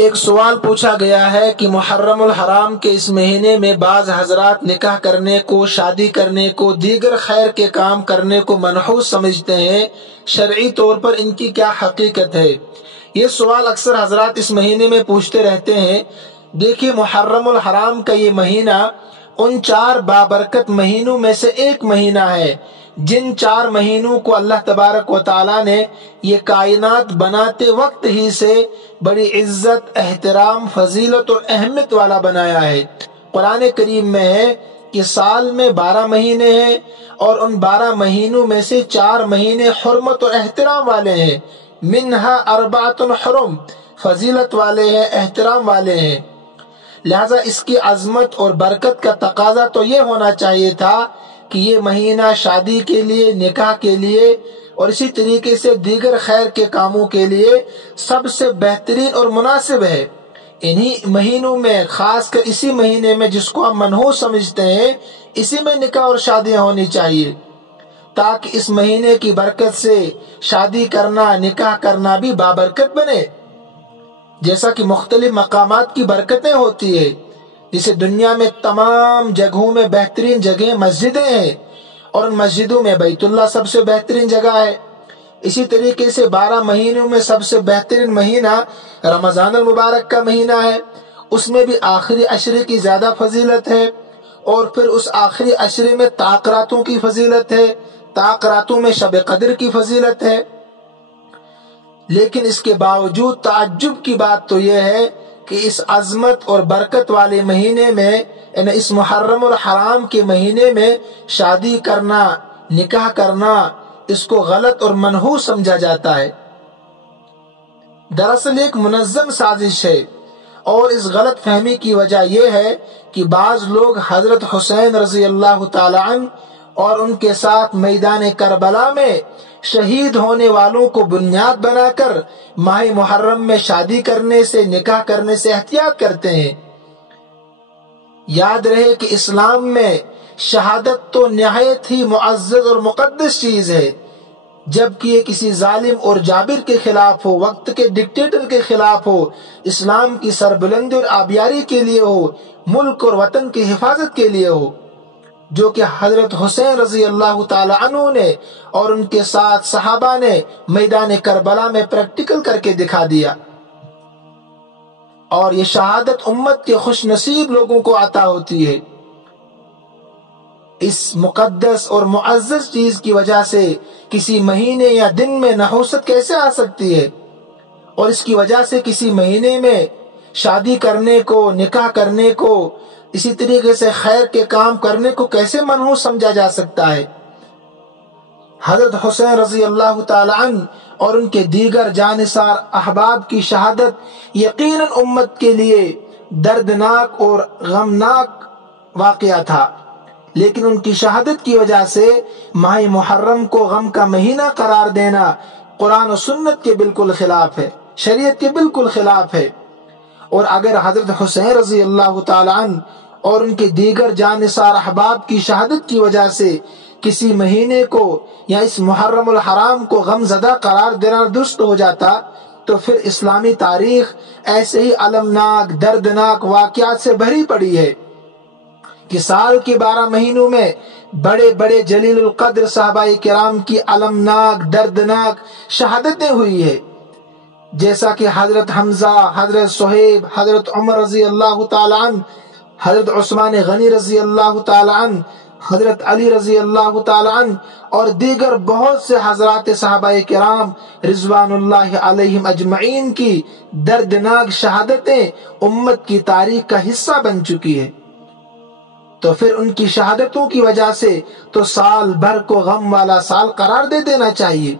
ایک سوال پوچھا گیا ہے کہ محرم الحرام کے اس مہینے میں بعض حضرات نکاح کرنے کو، شادی کرنے کو، دیگر خیر کے کام کرنے کو منحوس سمجھتے ہیں، شرعی طور پر ان کی کیا حقیقت ہے؟ یہ سوال اکثر حضرات اس مہینے میں پوچھتے رہتے ہیں۔ دیکھیے، محرم الحرام کا یہ مہینہ ان 4 بابرکت مہینوں میں سے ایک مہینہ ہے جن 4 مہینوں کو اللہ تبارک و تعالیٰ نے یہ کائنات بناتے وقت ہی سے بڑی عزت، احترام، فضیلت اور اہمیت والا بنایا ہے۔ قرآن کریم میں ہے کہ سال میں 12 مہینے ہیں اور ان 12 مہینوں میں سے 4 مہینے حرمت اور احترام والے ہیں۔ منہا اربعۃ حرم، فضیلت والے ہیں، احترام والے ہیں۔ لہذا اس کی عظمت اور برکت کا تقاضا تو یہ ہونا چاہیے تھا کہ یہ مہینہ شادی کے لیے، نکاح کے لیے اور اسی طریقے سے دیگر خیر کے کاموں کے لیے سب سے بہترین اور مناسب ہے۔ انہی مہینوں میں، خاص کر اسی مہینے میں جس کو ہم منحوس سمجھتے ہیں، اسی میں نکاح اور شادیاں ہونی چاہیے تاکہ اس مہینے کی برکت سے شادی کرنا، نکاح کرنا بھی بابرکت بنے۔ جیسا کہ مختلف مقامات کی برکتیں ہوتی ہے، جسے دنیا میں تمام جگہوں میں بہترین جگہیں مسجدیں ہیں اور ان مسجدوں میں بیت اللہ سب سے بہترین جگہ ہے۔ اسی طریقے سے 12 مہینوں میں سب سے بہترین مہینہ رمضان المبارک کا مہینہ ہے، اس میں بھی آخری عشرے کی زیادہ فضیلت ہے، اور پھر اس آخری عشرے میں طاق راتوں کی فضیلت ہے، طاق راتوں میں شب قدر کی فضیلت ہے۔ لیکن اس کے باوجود تعجب کی بات تو یہ ہے کہ اس عظمت اور برکت والے مہینے میں، یعنی اس محرم الحرام کے مہینے میں شادی کرنا، نکاح کرنا، اس کو غلط اور منحوس سمجھا جاتا ہے۔ دراصل ایک منظم سازش ہے، اور اس غلط فہمی کی وجہ یہ ہے کہ بعض لوگ حضرت حسین رضی اللہ تعالی عنہ اور ان کے ساتھ میدان کربلا میں شہید ہونے والوں کو بنیاد بنا کر ماہ محرم میں شادی کرنے سے، نکاح کرنے سے احتیاط کرتے ہیں۔ یاد رہے کہ اسلام میں شہادت تو نہایت ہی معزز اور مقدس چیز ہے، جبکہ یہ کسی ظالم اور جابر کے خلاف ہو، وقت کے ڈکٹیٹر کے خلاف ہو، اسلام کی سربلندی اور آبیاری کے لیے ہو، ملک اور وطن کی حفاظت کے لیے ہو، جو کہ حضرت حسین رضی اللہ تعالی عنہ نے اور ان کے ساتھ صحابہ نے میدان کربلا میں پریکٹیکل کر کے دکھا دیا۔ اور یہ شہادت امت کے خوش نصیب لوگوں کو عطا ہوتی ہے۔ اس مقدس اور معزز چیز کی وجہ سے کسی مہینے یا دن میں نحوست کیسے آ سکتی ہے، اور اس کی وجہ سے کسی مہینے میں شادی کرنے کو، نکاح کرنے کو، اسی طریقے سے خیر کے کام کرنے کو کیسے منحوس سمجھا جا سکتا ہے؟ حضرت حسین رضی اللہ تعالی عنہ اور ان کے دیگر جانثار احباب کی شہادت یقیناً امت کے لیے دردناک اور غمناک واقعہ تھا، لیکن ان کی شہادت کی وجہ سے ماہ محرم کو غم کا مہینہ قرار دینا قرآن و سنت کے بالکل خلاف ہے، شریعت کے بالکل خلاف ہے۔ اور اگر حضرت حسین رضی اللہ تعالی عنہ اور ان کے دیگر جانثار احباب کی شہادت کی وجہ سے کسی مہینے کو یا اس محرم الحرام کو غم زدہ قرار دینا درست ہو جاتا، تو پھر اسلامی تاریخ ایسے ہی المناک، دردناک واقعات سے بھری پڑی ہے کہ سال کے 12 مہینوں میں بڑے بڑے جلیل القدر صحابہ کرام کی المناک، دردناک شہادتیں ہوئی ہے، جیسا کہ حضرت حمزہ، حضرت صہیب، حضرت عمر رضی اللہ تعالی عنہ، حضرت عثمان غنی رضی اللہ تعالی عنہ، حضرت علی رضی اللہ تعالی عنہ اور دیگر بہت سے حضرات صحابہ کرام رضوان اللہ علیہم اجمعین کی دردناک شہادتیں امت کی تاریخ کا حصہ بن چکی ہے۔ تو پھر ان کی شہادتوں کی وجہ سے تو سال بھر کو غم والا سال قرار دے دینا چاہیے،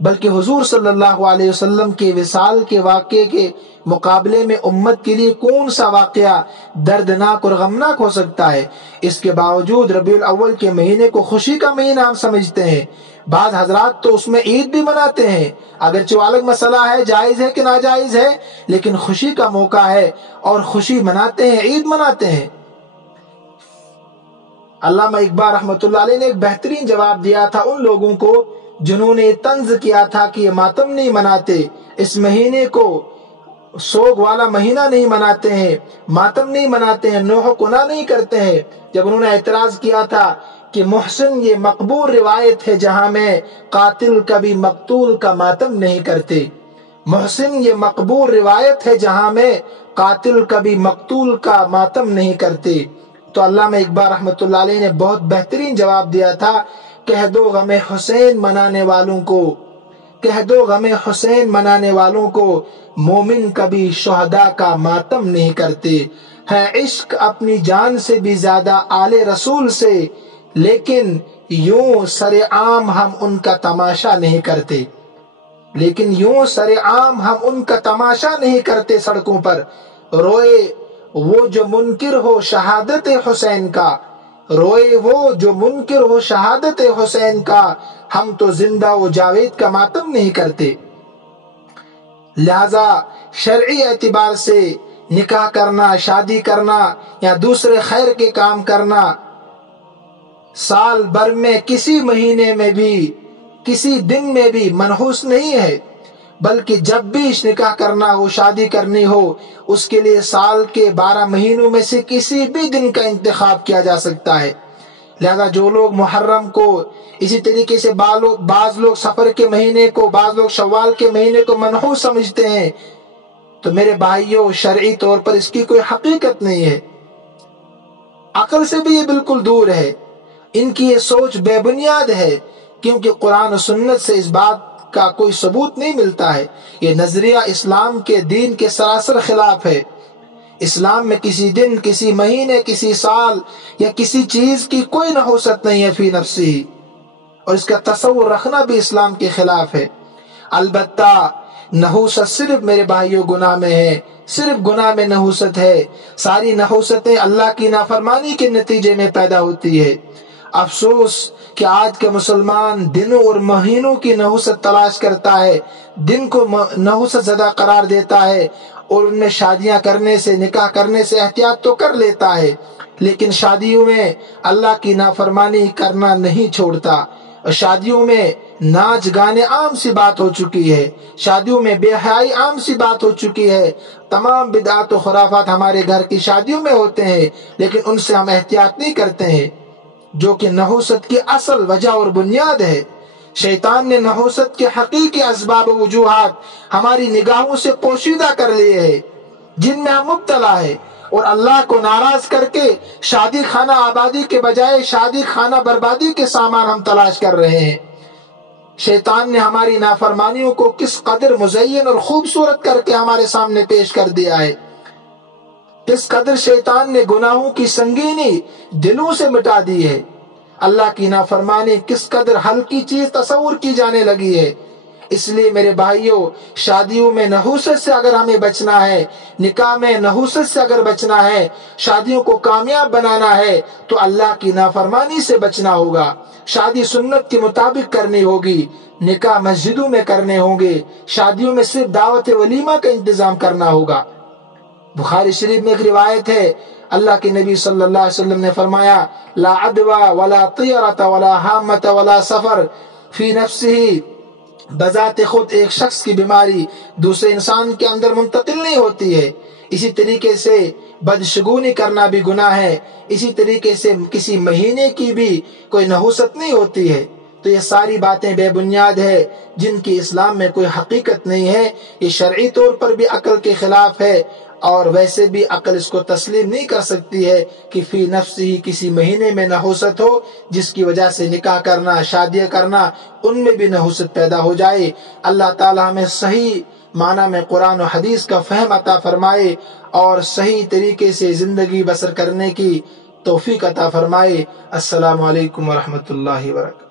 بلکہ حضور صلی اللہ علیہ وسلم کے وصال کے واقعے کے مقابلے میں امت کے لیے کون سا واقعہ دردناک اور غمناک ہو سکتا ہے؟ اس کے باوجود ربیع الاول کے مہینے کو خوشی کا مہینہ ہم سمجھتے ہیں۔ بعض حضرات تو اس میں عید بھی مناتے ہیں، اگرچہ الگ مسئلہ ہے جائز ہے کہ ناجائز ہے، لیکن خوشی کا موقع ہے اور خوشی مناتے ہیں، عید مناتے ہیں۔ علامہ اقبال رحمۃ اللہ علیہ نے ایک بہترین جواب دیا تھا ان لوگوں کو جنہوں نے طنز کیا تھا کہ یہ ماتم نہیں مناتے، اس مہینے کو سوگ والا مہینہ نہیں مناتے ہیں، ماتم نہیں مناتے ہیں، نوح و کنا نہیں کرتے ہیں۔ جب انہوں نے اعتراض کیا تھا کہ محسن یہ مقبول روایت ہے جہاں میں قاتل کبھی مقتول کا ماتم نہیں کرتے، محسن یہ مقبول روایت ہے جہاں میں قاتل کبھی مقتول کا ماتم نہیں کرتے، تو علامہ اقبال رحمۃ اللہ علیہ نے بہت بہترین جواب دیا تھا، کہہ دو غم حسین منانے والوں کو، کہہ دو غم حسین منانے والوں کو، مومن کبھی شہداء کا ماتم نہیں کرتے۔ ہے عشق اپنی جان سے بھی زیادہ آل رسول سے، لیکن یوں سر عام ہم ان کا تماشا نہیں کرتے، لیکن یوں سر عام ہم ان کا تماشا نہیں کرتے سڑکوں پر، روئے وہ جو منکر ہو شہادت حسین کا، روئے وہ جو منکر ہو شہادت حسین کا، ہم تو زندہ و جاوید کا ماتم نہیں کرتے۔ لہذا شرعی اعتبار سے نکاح کرنا، شادی کرنا یا دوسرے خیر کے کام کرنا سال بھر میں کسی مہینے میں بھی، کسی دن میں بھی منحوس نہیں ہے، بلکہ جب بھی نکاح کرنا ہو، شادی کرنی ہو، اس کے لیے سال کے 12 مہینوں میں سے کسی بھی دن کا انتخاب کیا جا سکتا ہے۔ لہذا جو لوگ محرم کو، اسی طریقے سے بعض لوگ سفر کے مہینے کو، بعض لوگ شوال کے مہینے کو منحوس سمجھتے ہیں، تو میرے بھائیوں شرعی طور پر اس کی کوئی حقیقت نہیں ہے، عقل سے بھی یہ بالکل دور ہے، ان کی یہ سوچ بے بنیاد ہے، کیونکہ قرآن و سنت سے اس بات کا کوئی ثبوت نہیں ملتا ہے۔ یہ نظریہ اسلام کے دین کے سراسر خلاف ہے۔ اسلام میں کسی دن، کسی مہینے، کسی سال یا کسی چیز کی کوئی نحوست نہیں ہے فی نفسی، اور اس کا تصور رکھنا بھی اسلام کے خلاف ہے۔ البتہ نحوست صرف میرے بھائیوں گناہ میں ہے، صرف گناہ میں نحوست ہے۔ ساری نحوستیں اللہ کی نافرمانی کے نتیجے میں پیدا ہوتی ہے۔ افسوس کہ آج کا مسلمان دنوں اور مہینوں کی نحوست تلاش کرتا ہے، دن کو نحوست زدہ قرار دیتا ہے، اور ان میں شادیاں کرنے سے، نکاح کرنے سے احتیاط تو کر لیتا ہے، لیکن شادیوں میں اللہ کی نافرمانی کرنا نہیں چھوڑتا۔ اور شادیوں میں ناچ گانے عام سی بات ہو چکی ہے، شادیوں میں بے حیائی عام سی بات ہو چکی ہے۔ تمام بدعات و خرافات ہمارے گھر کی شادیوں میں ہوتے ہیں، لیکن ان سے ہم احتیاط نہیں کرتے ہیں، جو کہ نحوست کی اصل وجہ اور بنیاد ہے۔ شیطان نے نحوست کے حقیقی اسباب و وجوہات ہماری نگاہوں سے پوشیدہ کر لیے ہیں، جن میں ہم مبتلا ہے، اور اللہ کو ناراض کر کے شادی خانہ آبادی کے بجائے شادی خانہ بربادی کے سامان ہم تلاش کر رہے ہیں۔ شیطان نے ہماری نافرمانیوں کو کس قدر مزین اور خوبصورت کر کے ہمارے سامنے پیش کر دیا ہے، کس قدر شیطان نے گناہوں کی سنگینی دلوں سے مٹا دی ہے، اللہ کی نافرمانی کس قدر ہلکی چیز تصور کی جانے لگی ہے۔ اس لیے میرے بھائیوں، شادیوں میں نحوست سے اگر ہمیں بچنا ہے، نکاح میں نحوست سے اگر بچنا ہے، شادیوں کو کامیاب بنانا ہے، تو اللہ کی نافرمانی سے بچنا ہوگا۔ شادی سنت کے مطابق کرنی ہوگی، نکاح مسجدوں میں کرنے ہوں گے، شادیوں میں صرف دعوت ولیمہ کا انتظام کرنا ہوگا۔ بخاری شریف میں ایک روایت ہے، اللہ کے نبی صلی اللہ علیہ وسلم نے فرمایا، لا عدوى ولا طیرۃ ولا حامۃ ولا سفر فی نفسہ، بذات خود ایک شخص کی بیماری دوسرے انسان کے اندر منتقل نہیں ہوتی ہے۔ اسی طریقے سے بدشگونی کرنا بھی گناہ ہے، اسی طریقے سے کسی مہینے کی بھی کوئی نحوست نہیں ہوتی ہے۔ تو یہ ساری باتیں بے بنیاد ہے، جن کی اسلام میں کوئی حقیقت نہیں ہے۔ یہ شرعی طور پر بھی عقل کے خلاف ہے، اور ویسے بھی عقل اس کو تسلیم نہیں کر سکتی ہے کہ فی نفس ہی کسی مہینے میں نحوست ہو، جس کی وجہ سے نکاح کرنا، شادیاں کرنا، ان میں بھی نحوست پیدا ہو جائے۔ اللہ تعالی ہمیں صحیح معنی میں قرآن و حدیث کا فہم عطا فرمائے، اور صحیح طریقے سے زندگی بسر کرنے کی توفیق عطا فرمائے۔ السلام علیکم ورحمۃ اللہ وبرکاتہ۔